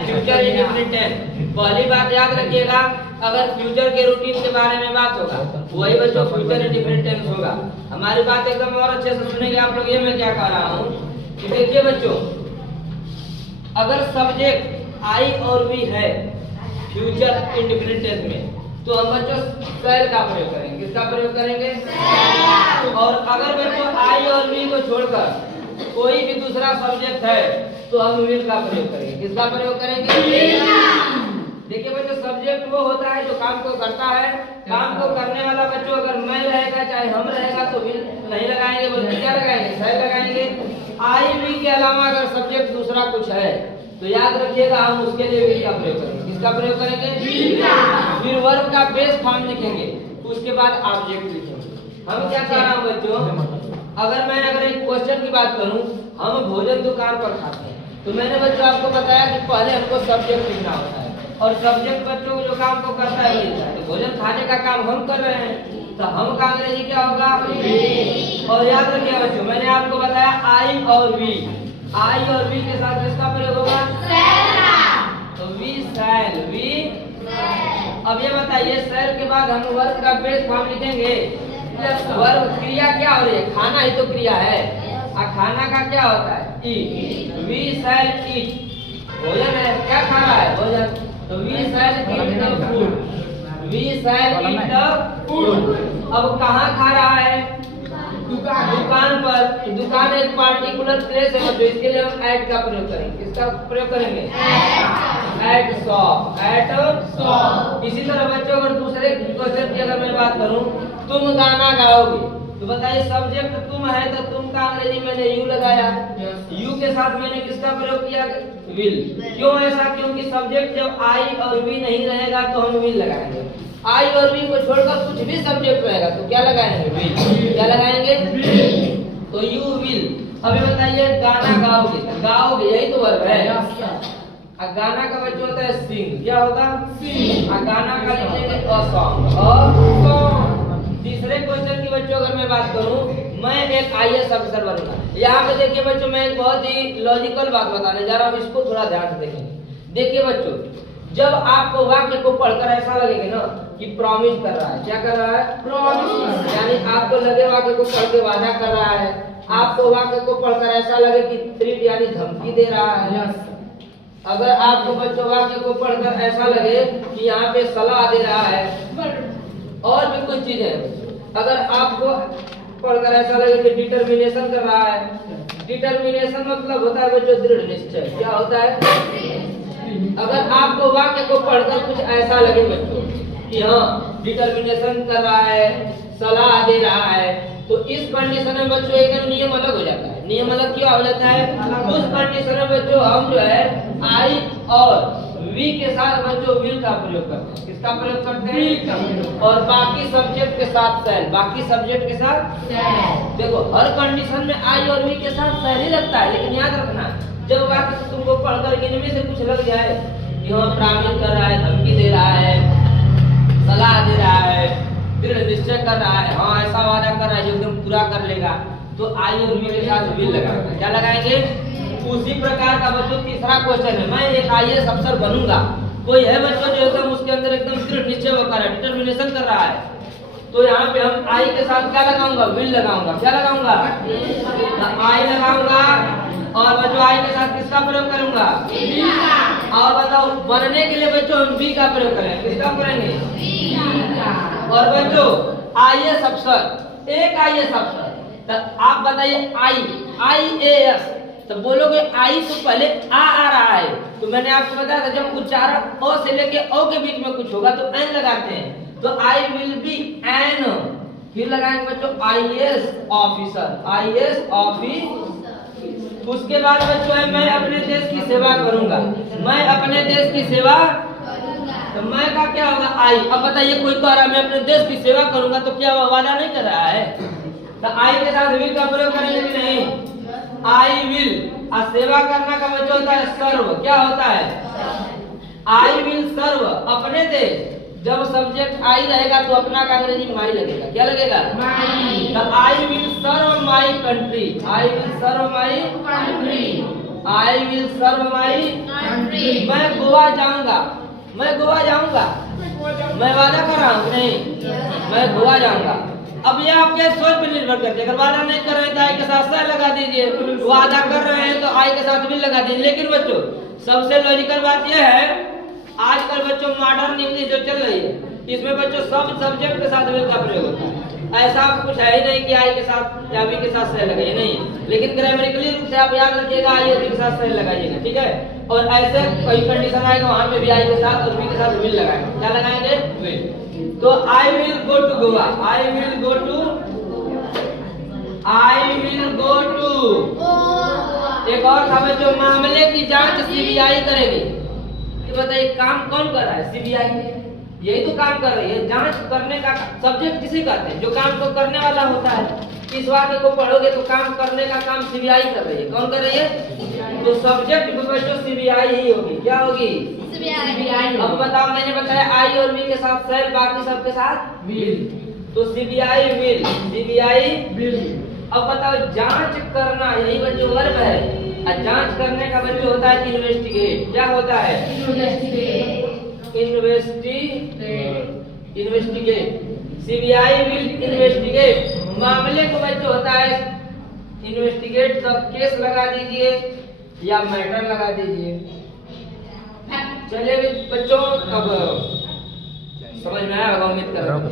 Future indefinite tense. पहली बात याद रखिएगा, अगर फ्यूचर के रूटीन के बारे में बात होगा वही बच्चों फ्यूचर इंडेफिनिट टेंस होगा। हमारी बात एकदम और अच्छे से सुनेंगे आप लोग। ये मैं क्या कह रहा हूँ कि देखिए बच्चों, अगर सब्जेक्ट आई और वी है फ्यूचर इंडेफिनिट टेंस में, तो हम बच्चों शैल का प्रयोग करेंगे। किसका प्रयोग करेंगे? और अगर बच्चों आई और वी को छोड़कर कोई भी दूसरा सब्जेक्ट है तो हम विल का प्रयोग करेंगे। किसका प्रयोग करेंगे? देखिए बच्चों, सब्जेक्ट वो होता है जो काम को करता है। काम को करने वाला बच्चों अगर मैं रहेगा चाहे हम रहेगा तो विल नहीं लगाएंगे, बल्कि क्या लगाएंगे? शैल लगाएंगे। आई वी के अलावा अगर सब्जेक्ट दूसरा कुछ है तो याद रखिएगा हम उसके लिए विल का प्रयोग करेंगे। किसका प्रयोग करेंगे? फिर वर्ब का बेस फॉर्म लिखेंगे, उसके बाद ऑब्जेक्ट लिखेंगे। हम क्या कह रहा हूँ बच्चों, अगर एक क्वेश्चन की बात करूं, हम भोजन दुकान पर खाते हैं, तो मैंने बच्चों आपको बताया कि पहले हमको सब्जेक्ट लिखना होता है, और सब्जेक्ट बच्चों जो काम को करता है वही है। तो भोजन खाने का काम हम कर रहे हैं, तो हम का अंग्रेजी क्या होगा? और याद रखिए बच्चों, मैंने आपको बताया आई और वी, आई और वी के साथ किसका प्रयोग होगा? तो वी शैल, वी। अब ये बताइए, शैल के बाद हम वर्ब का बेस फॉर्म लिखेंगे। वर्ब क्रिया क्या हो रही है? खाना ही तो क्रिया है। और खाना का क्या होता है? ईट। वी शैल ईट, भोजन है, क्या खा रहा है? भोजन। तो we shall eat the food, we shall eat the food. अब कहाँ खा रहा है? दुकान पर। दुकान एक पार्टिकुलर प्लेस है, तो इसके लिए हम एट का प्रयोग करेंगे। किसका प्रयोग करेंगे? Eight shop, eight shop. इसी तरह बच्चों अगर दूसरे क्वेश्चन की अगर मैं बात करूं, तुम गाना गाओगे, तो बताइए सब्जेक्ट तुम है तो तुम का अंग्रेजी मैंने यू लगाया। यू के साथ मैंने किसका प्रयोग किया? विल। क्यों ऐसा? क्योंकि सब्जेक्ट जब आई और वी नहीं रहेगा तो हम विल लगाएंगे। आई और वी को छोड़कर कुछ भी सब्जेक्ट रहेगा तो क्या लगाएंगे? विल। क्या लगाएंगे? तो यू विल। अभी बताइए गाना गाओगे, गाओगे यही तो वर्ब है। गाना का बच्चों होता है सिंग, क्या होगा? सिंग। गाना का लिखेंगे अ सॉन्ग, अ सॉन्ग। तीसरे क्वेश्चन की बच्चों अगर मैं बात करूं, मैं एक आईएएस अफसर बनूंगा। यहाँ पे देखिए बच्चों, मैं एक बहुत ही लॉजिकल बात बताने जा रहा हूँ, इसको थोड़ा ध्यान से देखेंगे। देखिए बच्चों, जब आपको वाक्य को पढ़कर ऐसा लगेगा ना कि प्रॉमिस कर रहा है, क्या कर रहा है? प्रॉमिस। यानी आपको लगे वाक्य को पढ़ के वादा कर रहा है, आपको वाक्य को पढ़कर ऐसा लगे कि थ्रेट यानी धमकी दे रहा है। अगर आपको बच्चों वाक्य को पढ़कर ऐसा लगे कि यहाँ पे सलाह दे रहा है, और भी कुछ चीजें। अगर आपको पढ़कर ऐसा लगे कि डिटर्मिनेशन कर रहा है, डिटर्मिनेशन मतलब होता है बच्चों दृढ़ निश्चय। क्या होता है? अगर आपको वाक्य को पढ़कर कुछ ऐसा लगे बच्चों कि हाँ डिटर्मिनेशन कर रहा है, सलाह दे रहा है, तो इस कंडीशन में बच्चों एकदम नियम अलग हो जाता है। नियम अलग क्या हो जाता है? उस कंडीशन में बच्चों हम जो है आई और वी के साथ बच्चों विल का प्रयोग करते हैं। किसका प्रयोग करते हैं? और बाकी सब्जेक्ट के साथ शैल, बाकी सब्जेक्ट के साथ शैल। देखो हर कंडीशन में आई और वी के साथ शैल ही लगता है, लेकिन याद रखना जब वाक्य से तुमको पढ़कर इनमें से कुछ लग जाए कि हाँ प्रॉमिस कर रहा है, धमकी दे रहा है, सलाह दे रहा है, दृढ़ निश्चय कर रहा है, हाँ ऐसा वादा कर रहा है जो एकदम पूरा कर लेगा, तो आई और वी के साथ विल लगाएंगे। क्या लगाएंगे? उसी प्रकार का बच्चों तीसरा क्वेश्चन है, मैं एक आईएएस अफसर बनूंगा। कोई है बच्चों जो एकदम उसके अंदर एकदम दृढ़ निश्चय कर रहा है, डिटर्मिनेशन कर रहा है, तो यहाँ पे हम आई के साथ क्या लगाऊंगा? विल लगाऊंगा। क्या लगाऊंगा? आई लगाऊंगा। और बच्चों आई के साथ किसका प्रयोग करूंगा? और बताओ बनने के लिए बच्चों हम वी का प्रयोग करेंगे। किसका करेंगे? और बच्चों आईएएस अफसर, एक आईएएस अफसर, तो आप बताइए आईएएस, तो बोलोगे आई तो पहले आ रहा है, तो मैंने आपको बताया था जब उच्चारण अ से लेके औ के बीच में कुछ होगा तो एन लगाते हैं, तो आई विल बी एन। फिर लगाएंगे बच्चों आईएएस ऑफिसर, आईएएस ऑफिसर। उसके बाद बच्चों है मैं अपने देश की सेवा करूंगा, मैं अपने देश की सेवा, तो मैं का क्या होगा? आई। अब बताइए कोई कह रहा है मैं अपने देश की सेवा करूंगा, तो क्या वादा नहीं कर रहा है? तो आई के साथ विल का प्रयोग करेंगे कि नहीं? I will. और सेवा करना का बच्चों होता है सर्व। क्या होता है? आई विल सर्व अपने देश। जब सब्जेक्ट आई रहेगा तो अपना का अंग्रेजी माई लगेगा। क्या लगेगा? माई। तो I will serve my country, I will serve my country, I will serve my country. मैं गोवा जाऊंगा, मैं गोवा जाऊंगा, मैं वादा कर रहा हूँ नहीं, मैं गोवा जाऊंगा। अब ये आपके सोच पर निर्भर करते हैं। अगर वादा नहीं कर रहे हैं तो आई के साथ सह लगा दीजिए, वादा कर रहे हैं तो आई के साथ भी लगा दीजिए। लेकिन बच्चों सबसे लॉजिकल बात यह है, आजकल बच्चों मॉडर्न इंग्लिश जो चल रही है, इसमें बच्चों सब सब्जेक्ट के साथ विल का प्रयोग होता है। ऐसा कुछ है ही नहीं कि आई के साथ या वी के साथ सह लगाइए, नहीं। लेकिन ग्रामेटिकली रूप से आप याद रखिएगा, आई और वी के साथ सह लगाइएगा, ठीक है। और ऐसे कोई कंडीशन आएगा वहां पे भी आई के साथ और वी के साथ विल लगाएंगे। क्या लगाएंगे? विल। तो I will go to Goa, I will go to, I will go to. एक और था बच्चों, मामले की जांच सीबीआई करेगी। ये बताइए काम कौन कर रहा है? सीबीआई। यही तो काम कर रही है। जांच करने का सब्जेक्ट किसे कहते हैं? जो काम को करने वाला होता है। इस वाक्य को पढ़ोगे तो काम करने का काम सीबीआई कर रही है। कौन कर रही है? तो सब्जेक्ट बच्चों सीबीआई ही होगी। क्या होगी? सीबीआई। अब बताओ, मैंने बताया आई और वी के साथ सेल, बाकी सबके साथ विल। तो सीबीआई विल, सीबीआई विल। अब बताओ जांच करना, यही बच्चों वर्ब है। और जांच करने का बच्चों होता है इन्वेस्टिगेट। क्या होता है? इन्वेस्टिगेट। CBI will investigate. मामले को बच्चों होता है इन्वेस्टिगेट। द केस लगा दीजिए या मैटर लगा दीजिए। चलिए बच्चों, अब समझ में आया होगा उम्मीद कर रहा हूं।